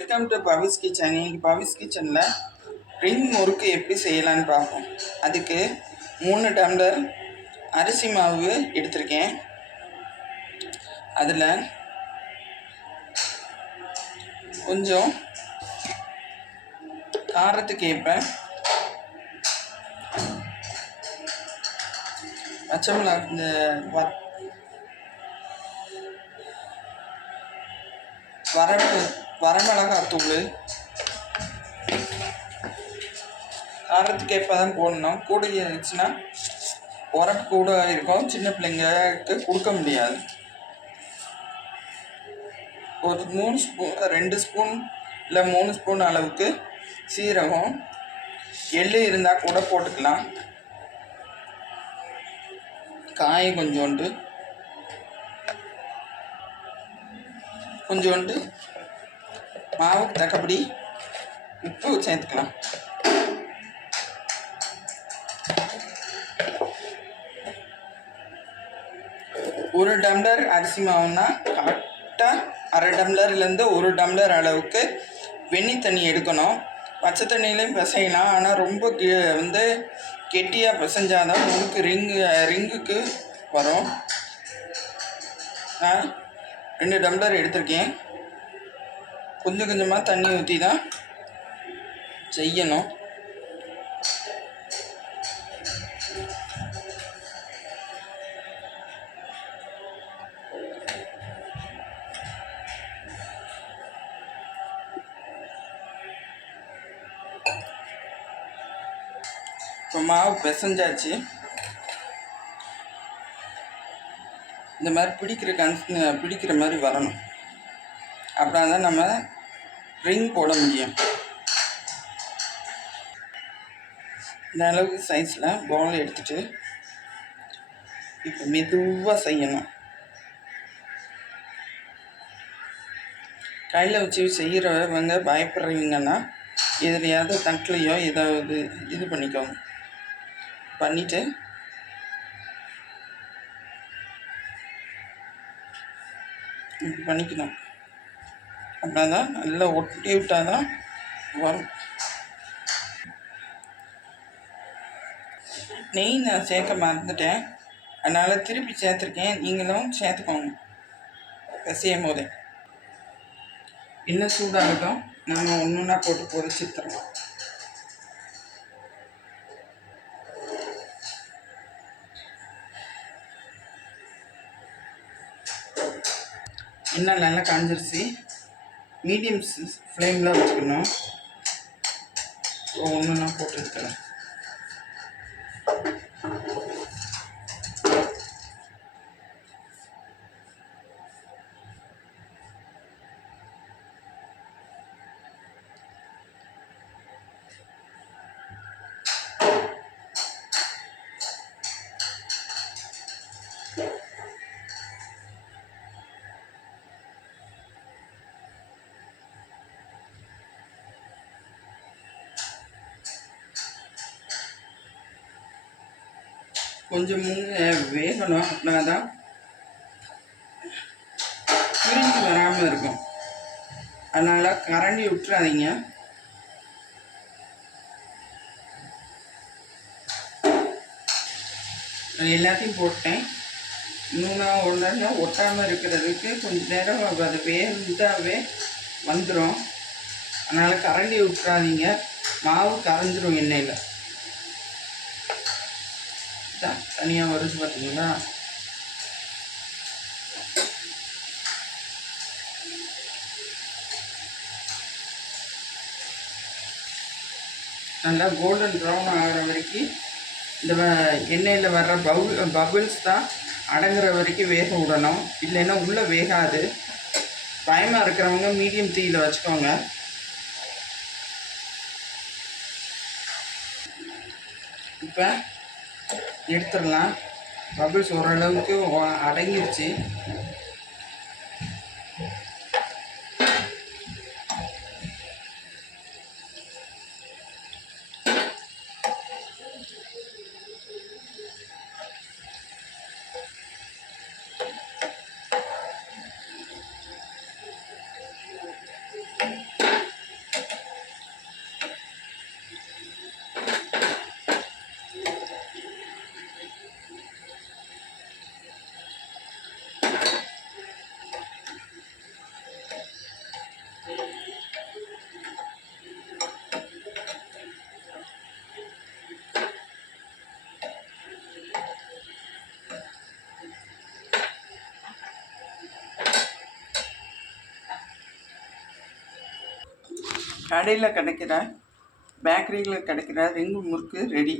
Welcome to Pavis kitchen. இன்னைக்கு பவிஸ் கிச்சனில் ring முறுக்கு எப்படி செய்யலான்னு பார்ப்போம். அதுக்கு 3 டம்ளர் அரிசி மாவு எடுத்திருக்கேன். அதில் கொஞ்சம் காரத்துக்கு ஏற்ப பச்சை மிளகா, இந்த வரமிளகாத்தூள் காரத்துக்கு ஏற்ப தான் போடணும். கூட இருந்துச்சுன்னா உரப்பு கூட இருக்கும், சின்ன பிள்ளைங்களுக்கு கொடுக்க முடியாது. ஒரு 3 ஸ்பூன் 2 ஸ்பூன் இல்லை 3 ஸ்பூன் அளவுக்கு சீரகம், எள்ளு இருந்தால் கூட போட்டுக்கலாம். காய் கொஞ்சோண்டு மாவுக்கு தக்கபடி உப்பு சேர்த்துக்கலாம். ஒரு டம்ளர் அரிசி மாவுன்னா கரெக்டாக அரை டம்ளர்லேருந்து 1 டம்ளர் அளவுக்கு வெந்நீர் தண்ணி எடுக்கணும். பச்சை தண்ணியிலையும் பிசையலாம், ஆனால் ரொம்ப கெட்டியாக பிசைஞ்சாதான் முறுக்கு ரிங்குக்கு வரும். நான் 2 டம்ளர் எடுத்திருக்கேன். கொஞ்சம் கொஞ்சமாக தண்ணி ஊற்றி தான் செய்யணும். இப்போ மாவு பிசைஞ்சாச்சு. இந்த மாதிரி பிடிக்கிற மாதிரி வரணும். அப்படின்னா தான் நம்ம ரிங் போட முடியும். இந்த அளவுக்கு சைஸில் பவுல் எடுத்துகிட்டு இப்போ மெதுவாக செய்யணும். கையில் வச்சு செய்கிறவங்க பயப்படுறவங்கன்னா எதுலையாவது தட்டிலையோ ஏதாவது இது பண்ணிக்கோங்க. பண்ணிவிட்டு இப்படி பண்ணிக்கணும். அப்படின்னா தான் நல்லா ஒட்டி விட்டால் தான் வரும். நெய் நான் சேர்க்க மறந்துட்டேன், அதனால் திருப்பி சேர்த்துருக்கேன். நீங்களும் சேர்த்துக்கோங்க செய்யும் போதே. இன்னும் சூடாகட்டும், நம்ம ஒன்றுன்னா போட்டு பொரிச்சிட்டுறோம். இன்னும் நல்லா காஞ்சிருச்சு. மீடியம் ஃப்ளேமில் வச்சுக்கணும். ஒன்றுன்னா போட்டு எடுத்துக்கலாம். கொஞ்சம் வேகணும், அப்படின்னா தான் பிரிஞ்சு வராமல் இருக்கும். அதனால் கரண்டி விட்டுறாதீங்க. எல்லாத்தையும் போட்டேன். ஒன்றா ஒட்டாமல் இருக்கிறதுக்கு கொஞ்சம் நேரம் அது வேந்தாவே வந்துடும். அதனால் கரண்டி விட்டுறாதீங்க, மாவு கரைஞ்சிரும் எண்ணெயில். தனியாக வருது பார்த்தீங்களா? நல்லா கோல்டன் ப்ரௌன் ஆகிற வரைக்கும் இந்த எண்ணெயில் வர்ற பபுள்ஸ் தான் அடங்குற வரைக்கும் வேக விடணும். இல்லைன்னா உள்ளே வேகாது. பயமாக இருக்கிறவங்க மீடியம் தீயில் வச்சுக்கோங்க. இப்போ எடுத்துடலாம். பபிள்ஸ் ஓரளவுக்கு அடங்கிருச்சு. கடையில் கிடைக்கிற பேக்கரியில் கிடைக்கிற ரிங்கு முறுக்கு ரெடி.